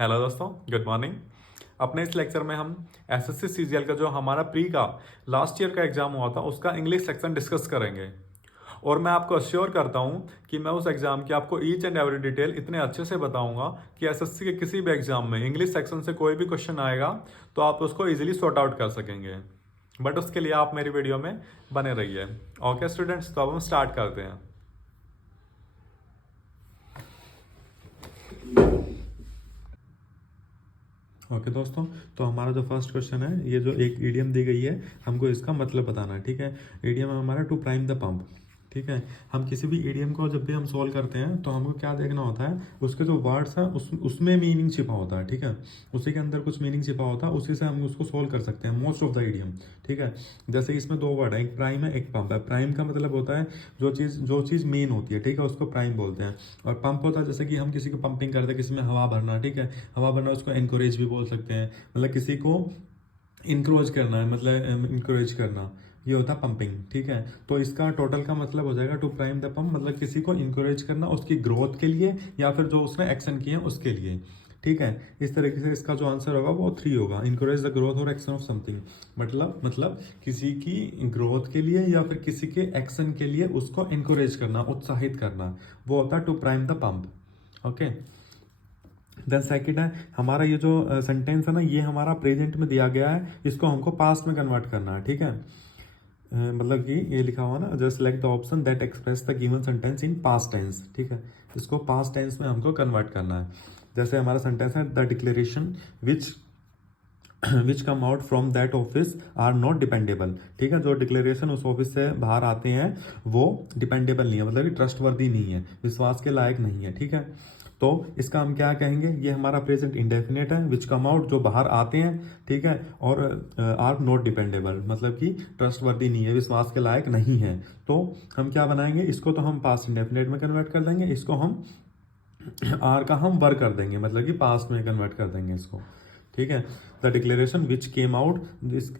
Hello दोस्तों, good morning. अपने इस लेक्चर में हम एसएससी सीजीएल का जो हमारा प्री का लास्ट ईयर का एग्जाम हुआ था उसका इंग्लिश सेक्शन डिस्कस करेंगे। और मैं आपको अश्योर करता हूं कि मैं उस एग्जाम की आपको ईच एंड एवरी डिटेल इतने अच्छे से बताऊंगा कि एसएससी के किसी भी एग्जाम में इंग्लिश सेक्शन से कोई भी क्वेश्चन आएगा तो आप उसको इजीली सॉर्ट आउट कर सकेंगे। बट उसके लिए आप मेरी वीडियो में बने रहिए। ओके स्टूडेंट्स, तो अब हम स्टार्ट करते हैं। ओके दोस्तों, तो हमारा जो फर्स्ट क्वेश्चन है, ये जो एक ईडियम दी गई है हमको इसका मतलब बताना है। ठीक है, ईडियम है हमारा टू प्राइम द पंप। ठीक है, हम किसी भी ईडियम को जब भी हम सॉल्व करते हैं तो हमको क्या देखना होता है, उसके जो वर्ड्स हैं उसमें मीनिंग छिपा होता है। ठीक है, उसी के अंदर कुछ मीनिंग छिपा होता है, उसी से हम उसको सॉल्व कर सकते हैं मोस्ट ऑफ द ईडियम। ठीक है, जैसे इसमें दो वर्ड है, एक प्राइम है एक पंप है। प्राइम का मतलब होता है जो चीज़ मेन होती है। ठीक है, उसको प्राइम बोलते हैं। और पंप होता है जैसे कि हम किसी को पंपिंग करते हैं, किसी में हवा भरना। ठीक है, हवा भरना उसको एनकरेज भी बोल सकते हैं, मतलब किसी को इंक्रोज करना है, मतलब इंकरेज करना, ये होता है पंपिंग। ठीक है, तो इसका टोटल का मतलब हो जाएगा टू प्राइम द पंप, मतलब किसी को इंकरेज करना उसकी ग्रोथ के लिए या फिर जो उसने एक्शन किए हैं उसके लिए। ठीक है, इस तरीके से इसका जो आंसर होगा वो 3 होगा, इंकरेज द ग्रोथ और एक्शन ऑफ समथिंग। मतलब किसी की ग्रोथ के लिए या फिर किसी के एक्शन के लिए उसको इंकरेज करना, उत्साहित करना, वो होता है to prime the pump. Okay, then second है हमारा ये जो सेंटेंस है ना, ये हमारा प्रेजेंट में दिया गया है, इसको हमको पास्ट में कन्वर्ट करना है। ठीक है, मतलब कि ये लिखा हुआ ना, just select the option that express the given sentence in past tense. ठीक है, इसको पास्ट टेंस में हमको कन्वर्ट करना है। जैसे हमारा सेंटेंस है, the declaration which come out from that office are not dependable. ठीक है, जो डिक्लेरेशन उस ऑफिस से बाहर आते हैं वो डिपेंडेबल नहीं है, मतलब कि ट्रस्टवर्दी नहीं है, विश्वास के लायक नहीं है। ठीक है, तो इसका हम क्या कहेंगे, ये हमारा प्रेजेंट इंडेफिनेट है, विच कम आउट जो बाहर आते हैं। ठीक है, और आर नॉट डिपेंडेबल मतलब कि ट्रस्टवर्दी नहीं है, विश्वास के लायक नहीं है। तो हम क्या बनाएंगे, इसको तो हम पास्ट इंडेफिनेट में कन्वर्ट कर देंगे, इसको हम आर का हम वर कर देंगे, मतलब कि पास्ट में कन्वर्ट कर देंगे इसको। ठीक है, the declaration which came out,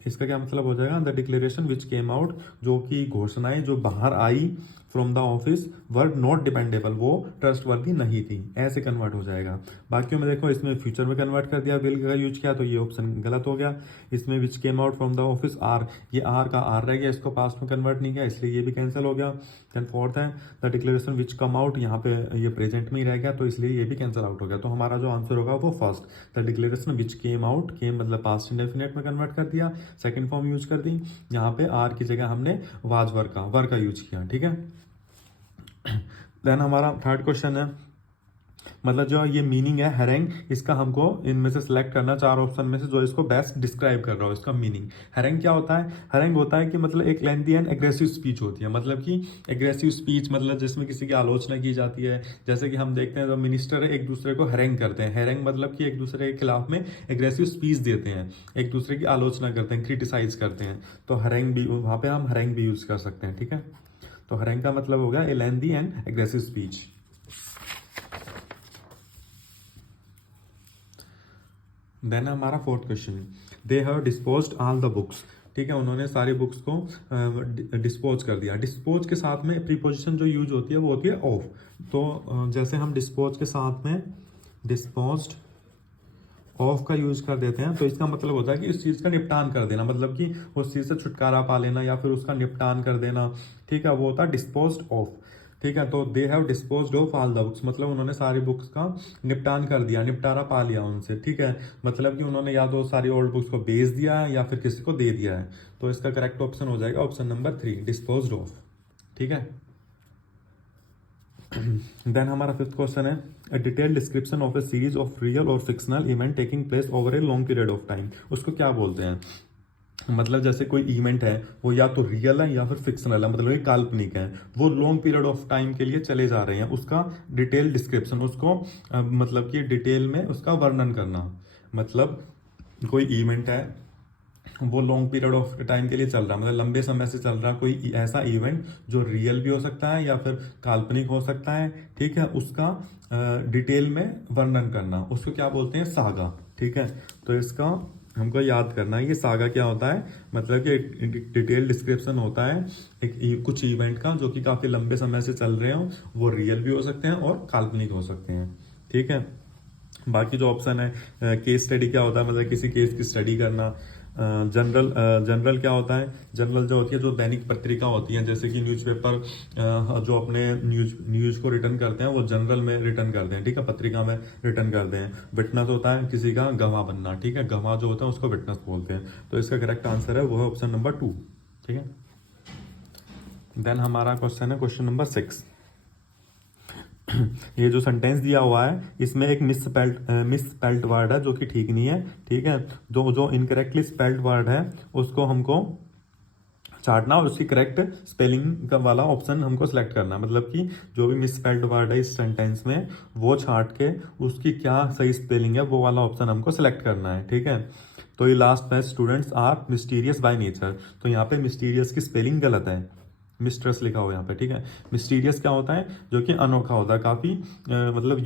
इसका क्या मतलब हो जाएगा, the declaration which came out, जो कि घोषणाएं जो बाहर आई from the office were not dependable, वो ट्रस्टवर्दी नहीं थी, ऐसे कन्वर्ट हो जाएगा। बाकियों में देखो, इसमें फ्यूचर में कन्वर्ट कर दिया, विल का यूज किया, तो ये ऑप्शन गलत हो गया। इसमें which came out from the office are, ये आर का आर रह गया, इसको पास्ट में कन्वर्ट नहीं किया, इसलिए ये भी कैंसिल हो गया। देन फोर्थ है the declaration which come out, यहाँ पे ये प्रेजेंट में ही रह गया, तो इसलिए ये भी कैंसिल आउट हो गया। तो हमारा जो आंसर होगा वो first, the declaration which came out, came मतलब पास्ट इंडेफिनेट में कन्वर्ट कर दिया, सेकंड फॉर्म यूज कर दी, यहाँ पे आर की जगह हमने वाज वर का यूज किया। ठीक है, देन हमारा थर्ड क्वेश्चन है, मतलब जो ये मीनिंग है हेरेंग, इसका हमको इनमें से सिलेक्ट करना, 4 ऑप्शन में से जो इसको बेस्ट डिस्क्राइब कर रहा हो इसका मीनिंग। हेरेंग क्या होता है, हेरेंग होता है कि मतलब एक लेंथी एंड एग्रेसिव स्पीच होती है, मतलब कि एग्रेसिव स्पीच मतलब जिसमें किसी की आलोचना की जाती है। जैसे कि हम देखते हैं जो मिनिस्टर है एक दूसरे को हेरेंग करते हैं, हेरेंग मतलब कि एक दूसरे के खिलाफ में एग्रेसिव स्पीच देते हैं, एक दूसरे की आलोचना करते हैं, क्रिटिसाइज करते हैं, तो हेरेंग भी वहाँ पे हम हेरेंग भी यूज कर सकते हैं। ठीक है, तो हेरेंग का मतलब हो गया a lengthy and aggressive speech. Then हमारा फोर्थ क्वेश्चन है, they have disposed all the books. ठीक है, उन्होंने सारी बुक्स को डिस्पोज कर दिया। डिस्पोज के साथ में प्रीपोजिशन जो यूज होती है वो होती है ऑफ। तो जैसे हम डिस्पोज के साथ में डिस्पोज्ड ऑफ का यूज कर देते हैं, तो इसका मतलब होता है कि इस चीज का निपटान कर देना, मतलब कि उस चीज से छुटकारा पा लेना या फिर उसका निपटान कर देना। ठीक है, वो होता है डिस्पोज्ड ऑफ। ठीक है, तो दे have disposed of all the books, मतलब उन्होंने सारी बुक्स का निपटान कर दिया, निपटारा पा लिया उनसे। ठीक है, मतलब कि उन्होंने या तो सारी ओल्ड बुक्स को बेच दिया है या फिर किसी को दे दिया है। तो इसका करेक्ट ऑप्शन हो जाएगा ऑप्शन नंबर 3, डिस्पोज्ड ऑफ। ठीक है, देन हमारा फिफ्थ क्वेश्चन है, a detail description of a series of real or fictional event taking place over a long period of time. उसको क्या बोलते हैं, मतलब जैसे कोई इवेंट है वो या तो रियल है या फिर फिक्शनल है, मतलब ये काल्पनिक है, वो लॉन्ग पीरियड ऑफ टाइम के लिए चले जा रहे हैं, उसका डिटेल डिस्क्रिप्शन, उसको मतलब कि डिटेल में उसका वर्णन करना। मतलब कोई इवेंट है वो लॉन्ग पीरियड ऑफ टाइम के लिए चल रहा है, मतलब लंबे समय से चल रहा कोई ऐसा इवेंट जो रियल भी हो सकता है या फिर काल्पनिक हो सकता है। ठीक है, उसका डिटेल में वर्णन करना, उसको क्या बोलते हैं, सागा। ठीक है, तो इसका हमको याद करना है, ये सागा क्या होता है, मतलब कि एक डिटेल डिस्क्रिप्शन होता है कुछ इवेंट का जो कि काफी लंबे समय से चल रहे हो, वो रियल भी हो सकते हैं और काल्पनिक हो सकते हैं। ठीक है, बाकी जो ऑप्शन है, केस स्टडी क्या होता है, मतलब किसी केस की स्टडी करना। जनरल क्या होता है, जनरल जो होती है जो दैनिक पत्रिका होती है, जैसे कि न्यूज़पेपर, जो अपने न्यूज को रिटर्न करते हैं वो जनरल में रिटर्न करते हैं, ठीक है, पत्रिका में रिटर्न करते हैं। विटनेस होता है किसी का गवाह बनना, ठीक है, गवाह जो होता है उसको विटनेस बोलते हैं। तो इसका करेक्ट आंसर है वो है ऑप्शन नंबर 2, ठीक है। देन हमारा क्वेश्चन है क्वेश्चन नंबर 6। ये जो सेंटेंस दिया हुआ है इसमें एक मिसस्पेल्ड वर्ड है जो कि ठीक नहीं है, ठीक है। जो जो इनकरेक्टली स्पेल्ड वर्ड है उसको हमको छांटना और उसकी करेक्ट स्पेलिंग का वाला ऑप्शन हमको सिलेक्ट करना, मतलब कि जो भी मिसस्पेल्ड वर्ड है इस सेंटेंस में वो छांट के उसकी क्या सही स्पेलिंग है वो वाला ऑप्शन हमको सिलेक्ट करना है, ठीक है। तो ये लास्ट में students are mysterious by nature, तो यहाँ पे मिस्टीरियस की स्पेलिंग गलत है, मिस्ट्रेस लिखा हुआ यहाँ पे, ठीक है। मिस्टीरियस क्या होता है, जो कि अनोखा होता है, काफी मतलब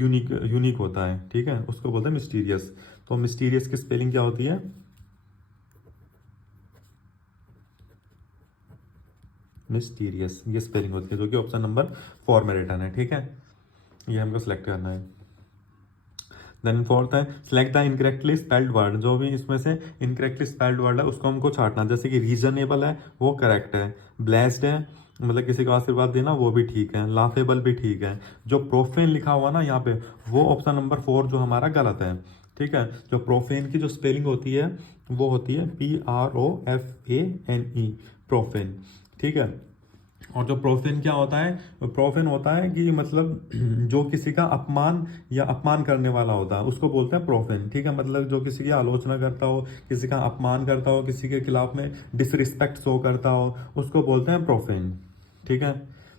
यूनिक होता है, ठीक है, उसको बोलते हैं मिस्टीरियस। तो मिस्टीरियस की स्पेलिंग क्या होती है, मिस्टीरियस, ये स्पेलिंग होती है जो कि ऑप्शन नंबर 4 में रिटर्न है, ठीक है। ये हमको सिलेक्ट करना है। देन फोर्थ है select the incorrectly spelled word, जो भी इसमें से इनकरेक्टली स्पेल्ड वर्ड है उसको हमको छांटना। जैसे कि रीजनेबल है वो करेक्ट है, ब्लेस्ड है मतलब किसी को आशीर्वाद देना वो भी ठीक है, लाफेबल भी ठीक है। जो प्रोफेन लिखा हुआ ना यहाँ पे वो ऑप्शन नंबर 4 जो हमारा गलत है, ठीक है। जो प्रोफेन की जो स्पेलिंग होती है वो होती है PROFANE, प्रोफेन, ठीक है। और जो प्रोफेन क्या होता है, प्रोफेन होता है कि मतलब जो किसी का अपमान या अपमान करने वाला होता है उसको बोलते हैं प्रोफेन, ठीक है। मतलब जो किसी की आलोचना करता हो, किसी का अपमान करता हो, किसी के खिलाफ में डिसरिस्पेक्ट शो करता हो उसको बोलते हैं प्रोफेन, ठीक है।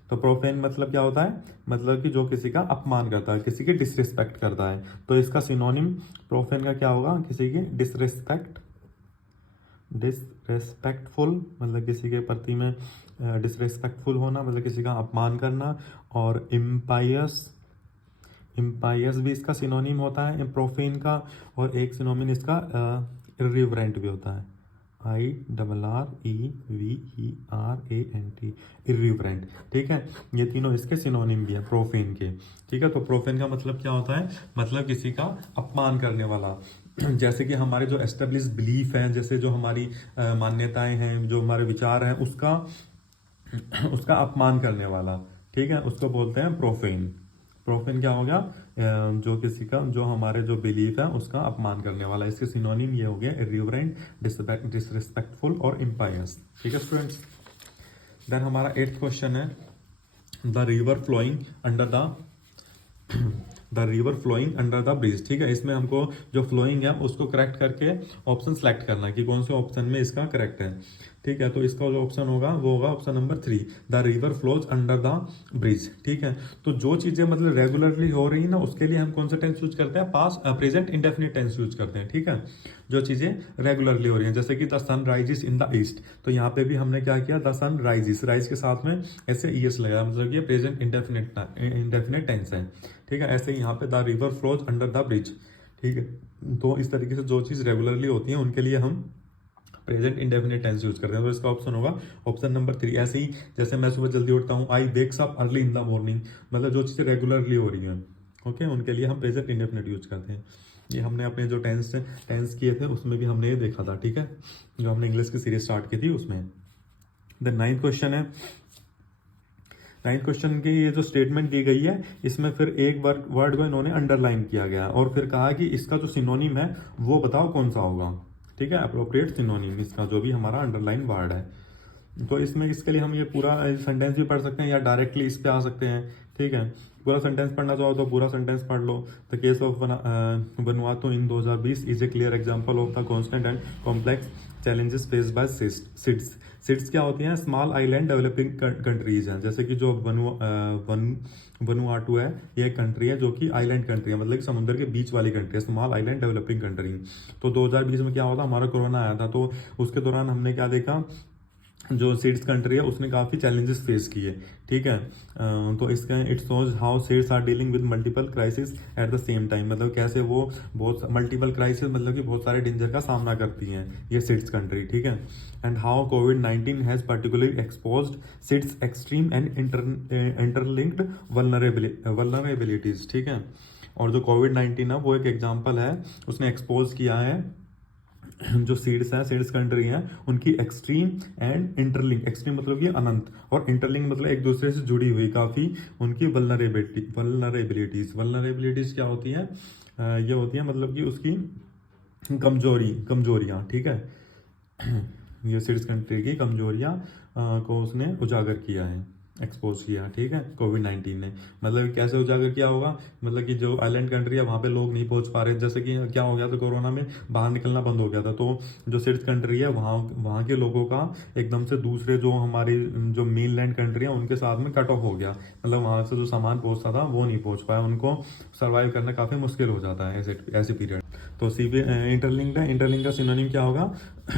तो प्रोफेन मतलब क्या होता है, मतलब कि जो किसी का अपमान करता है, किसी की डिसरिस्पेक्ट करता है। तो इसका सिनोनिम प्रोफेन का क्या होगा, किसी की डिसरेस्पेक्टफुल, मतलब किसी के प्रति में डिसरेस्पेक्टफुल होना, मतलब किसी का अपमान करना। और इम्पायस भी इसका सिनोनिम होता है प्रोफेन का। और एक सिनोनिम इसका इर्रिवरेंट भी होता है, IRREVERANT, इर्रिवरेंट, ठीक है। ये तीनों इसके सिनोनिम भी है प्रोफेन के, ठीक है। तो प्रोफेन का मतलब क्या होता है, मतलब किसी का अपमान करने वाला। जैसे कि हमारे जो एस्टेब्लिश बिलीफ हैं, जैसे जो हमारी मान्यताएं हैं, जो हमारे विचार हैं उसका अपमान करने वाला, ठीक है, उसको बोलते हैं प्रोफेन। प्रोफेन क्या हो गया, जो किसी का, जो हमारे जो बिलीफ है उसका अपमान करने वाला। इसके सिनोनिम ये हो गया इर्रिवरेंट, डिसरिस्पेक्टफुल और इम्पायस, ठीक है स्टूडेंट्स। देन हमारा 8th क्वेश्चन है the river flowing under the bridge, ठीक है। इसमें हमको जो फ्लोइंग है उसको करेक्ट करके ऑप्शन सेलेक्ट करना है कि कौन से ऑप्शन में इसका करेक्ट है, ठीक है। तो इसका जो ऑप्शन होगा वो होगा option number 3, the river flows under the bridge, ठीक है। तो जो चीजें मतलब रेगुलरली हो रही है ना उसके लिए हम कौन सा टेंस यूज करते हैं, past present indefinite tense use करते हैं, ठीक है। जो चीजें रेगुलरली हो रही हैं, जैसे कि the sun rises in the east, तो यहाँ पे भी हमने क्या किया, द सन राइजेस, राइज के साथ में ऐसे ईएस लगाया, मतलब ये प्रेजेंट इंडेफिनिट टेंस है, ठीक है। ऐसे ही यहाँ पे the river flows under the bridge, ठीक है। तो इस तरीके से जो चीज रेगुलरली होती है उनके लिए हम प्रेजेंट इंडेफिनिट टेंस यूज करते हैं। तो इसका ऑप्शन होगा ऑप्शन नंबर 3। ऐसे ही जैसे मैं सुबह जल्दी उठता हूँ, I wakes up early in the morning, मतलब जो चीज़ें रेगुलरली हो रही हैं, ओके, उनके लिए हम प्रेजेंट इंडेफिनिट यूज करते हैं। ये हमने अपने जो टेंस किए थे उसमें भी हमने ये देखा था, ठीक है, जो हमने इंग्लिश की सीरीज स्टार्ट की थी उसमें। द 9th क्वेश्चन है, 9th क्वेश्चन की ये जो स्टेटमेंट दी गई है इसमें फिर एक वर्ड को इन्होंने अंडरलाइन किया गया और फिर कहा कि इसका जो सिनोनिम है वो बताओ कौन सा होगा, ठीक है, अप्रोप्रिएट सिनोनिम इसका जो भी हमारा अंडरलाइन वर्ड है। तो इसमें इसके लिए हम ये पूरा सेंटेंस भी पढ़ सकते हैं या डायरेक्टली इस पे आ सकते हैं, ठीक है। पूरा सेंटेंस पढ़ना चाहो तो पूरा सेंटेंस पढ़ लो। The case of Vanuatu in 2020 is a clear example of the constant and complex challenges faced by SIDS. SIDS क्या होती हैं, स्मॉल आइलैंड डेवलपिंग कंट्रीज हैं। जैसे कि जो वनुआटू है ये एक कंट्री है जो कि आइलैंड कंट्री है, मतलब कि समुद्र के बीच वाली कंट्री है, स्मॉल आइलैंड डेवलपिंग कंट्री। तो 2020 में क्या हुआ था, हमारा कोरोना आया था, तो उसके दौरान हमने क्या देखा, जो सीड्स कंट्री है उसने काफ़ी चैलेंजेस फेस किए, ठीक है। तो इसका it shows how seeds are dealing with multiple crisis at the same time, मतलब कैसे वो बहुत मल्टीपल क्राइसिस, मतलब कि बहुत सारे डेंजर का सामना करती हैं ये सीड्स कंट्री, ठीक है। And how covid has particularly exposed seeds extreme and interlinked vulnerabilities, ठीक है। और जो कोविड-19 है वो एक एग्जाम्पल है, उसने एक्सपोज किया है जो सीड्स हैं, सीड्स कंट्री हैं, उनकी एक्सट्रीम एंड इंटरलिंक, एक्सट्रीम मतलब कि अनंत, और इंटरलिंक मतलब एक दूसरे से जुड़ी हुई काफ़ी उनकी वल्नरेबिलिटीज क्या होती है, ये होती है मतलब कि उसकी कमजोरियाँ, ठीक है। ये सीड्स कंट्री की कमजोरियाँ को उसने उजागर किया है, एक्सपोज किया, ठीक है, कोविड-19 ने। मतलब कैसे उजागर किया होगा, मतलब कि जो आइलैंड कंट्री है वहाँ पे लोग नहीं पहुँच पा रहे, जैसे कि क्या हो गया था कोरोना में, बाहर निकलना बंद हो गया था, तो जो सीड्स कंट्री है वहाँ के लोगों का एकदम से दूसरे जो हमारी जो मेन लैंड कंट्री है उनके साथ में कट ऑफ हो गया, मतलब वहाँ से जो सामान पहुँचता था वो नहीं पहुँच पाया, उनको सर्वाइव करना काफ़ी मुश्किल हो जाता है ऐसे पीरियड। तो इंटरलिंक्ड है, इंटरलिंक का सिनोनिम क्या होगा,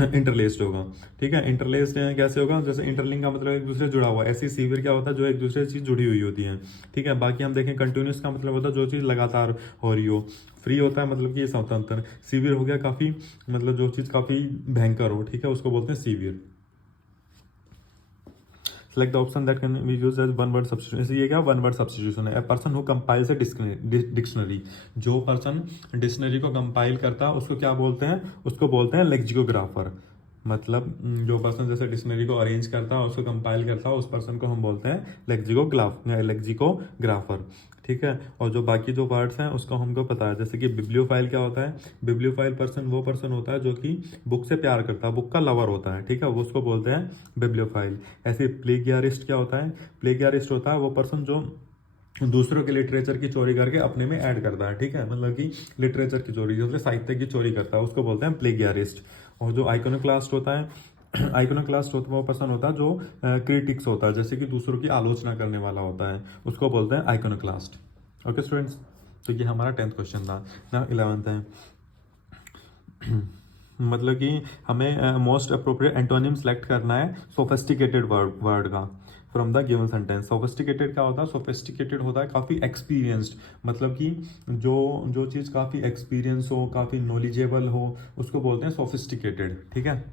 इंटरलेस्ड होगा, ठीक है। इंटरलेस्ड कैसे होगा, जैसे इंटरलिंक का मतलब एक दूसरे से जुड़ा हुआ, ऐसी सीवियर क्या होता है जो एक दूसरे से चीज जुड़ी हुई होती है, ठीक है। बाकी हम देखें कंटिन्यूस का मतलब होता है जो चीज लगातार हो रही हो, फ्री होता है मतलब कि ये स्वतंत्र, सीवियर हो गया काफी, मतलब जो चीज काफी भयंकर हो, ठीक है, उसको बोलते हैं severe. Select the option that can be used as one word substitution। इसलिए ये क्या वन वर्ड सब्सटीट्यूशन है। A person who compiles a dictionary, जो पर्सन डिक्शनरी को कंपाइल करता है उसको क्या बोलते हैं, उसको बोलते हैं लेक्सिकोग्राफर। मतलब जो पर्सन जैसे डिक्शनरी को अरेंज करता है, उसको कंपाइल करता है, उस पर्सन को हम बोलते हैं लेक्सिकोग्राफर, ठीक है। और जो बाकी जो वर्ड्स हैं उसको हमको पता है, जैसे कि बिब्लियोफाइल क्या होता है, बिब्लियोफाइल वो पर्सन होता है जो कि बुक से प्यार करता है, बुक का लवर होता है, ठीक है, वो उसको बोलते हैं बिब्लियोफाइल। ऐसे प्लेगियारिस्ट क्या होता है, प्लेगियारिस्ट होता है वो पर्सन जो दूसरों के लिटरेचर की चोरी करके अपने में ऐड करता है, ठीक है, मतलब कि लिटरेचर की चोरी, मतलब साहित्य की चोरी करता है, उसको बोलते हैं प्लेगियारिस्ट। और जो आइकोनोक्लास्ट होता है, आइकोनोक्लास्ट होता है वो पर्सन होता है जो क्रिटिक्स होता है, जैसे कि दूसरों की आलोचना करने वाला होता है, उसको बोलते हैं आइकोनोक्लास्ट। ओके स्टूडेंट्स, तो ये हमारा 10th क्वेश्चन था ना। 11th है मतलब कि हमें मोस्ट अप्रोप्रिएट एंटोनिम सेलेक्ट करना है सोफिस्टिकेटेड वर्ड का from the given sentence. Sophisticated क्या होता है, सोफिस्टिकेटेड होता है काफ़ी एक्सपीरियंस्ड, मतलब कि जो चीज़ काफ़ी एक्सपीरियंस हो, काफ़ी नॉलेजेबल हो, उसको बोलते हैं सोफिस्टिकेटेड, ठीक है।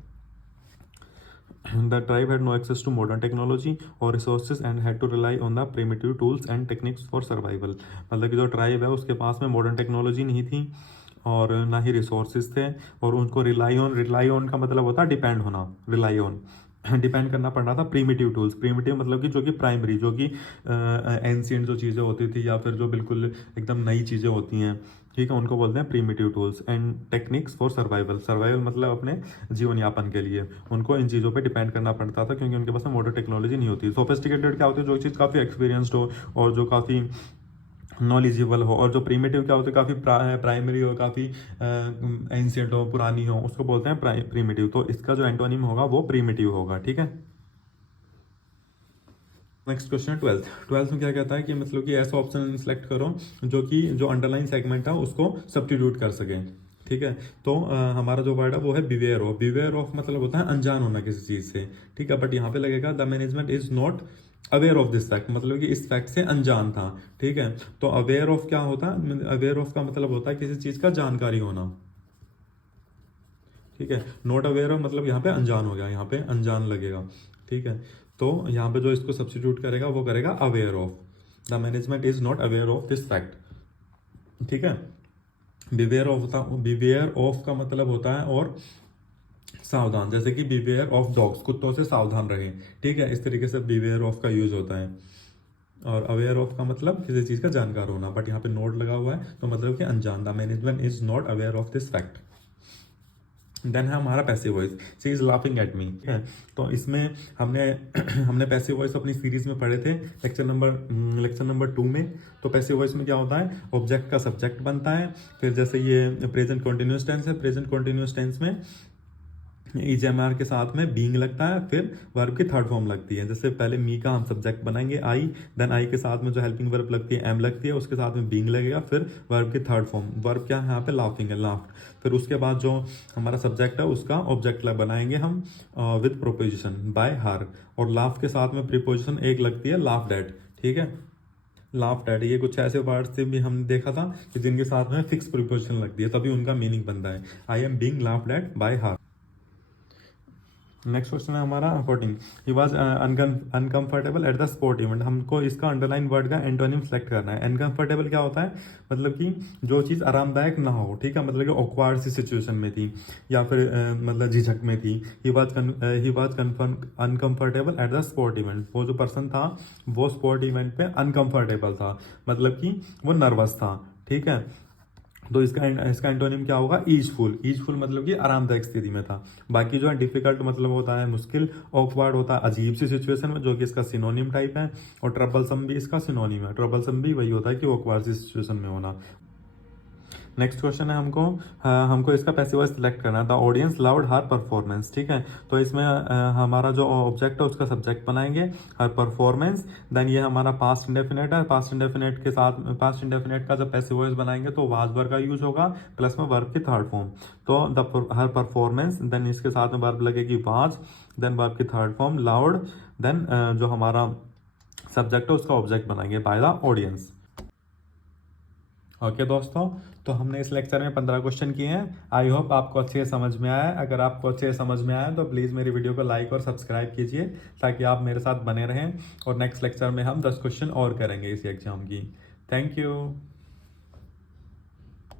The tribe had no access to modern technology or resources and had to rely on the primitive tools and techniques for survival। मतलब कि जो ट्राइब है उसके पास में मॉडर्न टेक्नोलॉजी नहीं थी और ना ही रिसोर्सेज थे, और उनको रिलाई ऑन का मतलब होता है डिपेंड होना, रिलाई ऑन डिपेंड करना पड़ रहा था प्रीमिटिव टूल्स। प्रीमिटिव मतलब कि जो कि प्राइमरी, जो कि एंशिएंट जो चीज़ें होती थी या फिर जो बिल्कुल एकदम नई चीज़ें होती हैं, ठीक है, उनको बोलते हैं primitive tools. And techniques for survival, survival मतलब अपने जीवन यापन के लिए उनको इन चीज़ों पे डिपेंड करना पड़ता था, क्योंकि उनके पास मॉडर्न टेक्नोलॉजी नहीं होती। सोफिस्टिकेटेड क्या होती है, जो चीज़ काफ़ी एक्सपीरियंस्ड हो और जो काफ़ी नॉलेजेबल हो, और जो प्रीमिटिव क्या होती है, काफ़ी प्राइमरी हो, काफ़ी एंशिएंट हो, पुरानी हो, उसको बोलते हैं प्रीमिटिव। तो इसका जो एंटोनिम होगा वो प्रीमिटिव होगा, ठीक है। नेक्स्ट क्वेश्चन 12th में क्या कहता है कि मतलब कि ऐसा ऑप्शन सेलेक्ट करो जो कि जो अंडरलाइन सेगमेंट है उसको सब्स्टिट्यूट कर सके, ठीक है। तो हमारा जो वर्ड है वो है बिवेयर ऑफ। बिवेयर ऑफ मतलब होता है अनजान होना किसी चीज़ से, ठीक है, बट यहाँ पे लगेगा the management is not aware of this fact, मतलब कि इस फैक्ट से अनजान था, ठीक है। तो अवेयर ऑफ क्या होता है, अवेयर ऑफ का मतलब होता है किसी चीज़ का जानकारी होना, ठीक है। नॉट अवेयर ऑफ मतलब यहाँ पे अनजान हो गया, यहाँ पे अनजान लगेगा, ठीक है। तो यहाँ पे जो इसको सब्स्टिट्यूट करेगा वो करेगा aware of, the management is not aware of this fact, ठीक है। बिवेयर ऑफ का मतलब होता है और सावधान, जैसे कि बिवेयर ऑफ डॉग्स, कुत्तों से सावधान रहे, ठीक है, इस तरीके से बिवेयर ऑफ का यूज होता है। और अवेयर ऑफ का मतलब किसी चीज़ का जानकार होना, बट यहाँ पे नोट लगा हुआ है तो मतलब कि अनजान, the management is not aware of this fact. Then है हमारा passive voice, she is laughing at me, ठीक है। तो इसमें हमने हमने पैसिव वॉइस अपनी सीरीज में पढ़े थे लेक्चर नंबर 2 में। तो पैसिव वॉइस में क्या होता है, ऑब्जेक्ट का सब्जेक्ट बनता है, फिर जैसे ये प्रेजेंट कंटिन्यूअस टेंस है, प्रेजेंट कंटिन्यूअस टेंस में EJMR के साथ में बीइंग लगता है, फिर वर्ब की थर्ड फॉर्म लगती है। जैसे पहले मी का हम सब्जेक्ट बनाएंगे आई, देन आई के साथ में जो हेल्पिंग वर्ब लगती है एम लगती है, उसके साथ में बीइंग लगेगा, फिर वर्ब की थर्ड फॉर्म, वर्ब क्या है यहाँ पे लाफिंग है, लाफ्ड। फिर उसके बाद जो हमारा सब्जेक्ट है उसका ऑब्जेक्ट बनाएंगे हम विद प्रोपोजिशन बाय हर, और लाफ के साथ में प्रीपोजिशन एक लगती है लाफ्ड एट, ठीक है, लाफ्ड एट। ये कुछ ऐसे वर्ड से भी हमने देखा था कि जिनके साथ में फिक्स प्रीपोजिशन लगती है, तभी उनका मीनिंग बनता है, I am being laughed eight bye her. Next question है हमारा according he was uncomfortable at the sport event. हमको इसका अंडरलाइन वर्ड का एंटोनिम सेलेक्ट करना है। अनकंफर्टेबल क्या होता है, मतलब कि जो चीज़ आरामदायक ना हो, ठीक है, मतलब कि ऑकवर्ड सी सिचुएशन में थी या फिर मतलब झिझक में थी। He was uncomfortable at the sport event. वो जो पर्सन था वो स्पोर्ट इवेंट पे अनकंफर्टेबल था, मतलब कि वो नर्वस था, ठीक है। तो इसका एंटोनिम क्या होगा, ईजफुल। ईजफुल मतलब कि आरामदायक स्थिति में था। बाकी जो है डिफिकल्ट मतलब होता है मुश्किल, ऑकवर्ड होता है अजीब सी सिचुएशन में, जो कि इसका सिनोनिम टाइप है। और ट्रबलसम भी इसका सिनोनिम है। ट्रबलसम भी वही होता है कि ऑकवर्ड सी सिचुएशन में होना। नेक्स्ट क्वेश्चन है हमको इसका पैसिव वॉइस सिलेक्ट करना है। The audience loved her performance, ठीक है। तो इसमें हमारा जो ऑब्जेक्ट है उसका सब्जेक्ट बनाएंगे हर परफॉर्मेंस। देन ये हमारा पास्ट इंडेफिनेट है। पास्ट इंडेफिनेट के साथ पास्ट इंडेफिनेट का जब पैसिव वॉइस बनाएंगे तो वाज वर्ब का यूज होगा प्लस में वर्ब की थर्ड फॉर्म। तो द हर परफॉर्मेंस, देन इसके साथ में वर्ब लगेगी वाज, देन वर्ब की थर्ड फॉर्म लाउड, देन जो हमारा सब्जेक्ट है उसका ऑब्जेक्ट बनाएंगे बाय द ऑडियंस। ओके दोस्तों, तो हमने इस लेक्चर में 15 क्वेश्चन किए हैं। आई होप आपको अच्छे से समझ में आया। अगर आपको अच्छे से समझ में आया तो प्लीज़ मेरी वीडियो को लाइक और सब्सक्राइब कीजिए, ताकि आप मेरे साथ बने रहें। और नेक्स्ट लेक्चर में हम 10 क्वेश्चन और करेंगे इसी एग्जाम की। Thank you.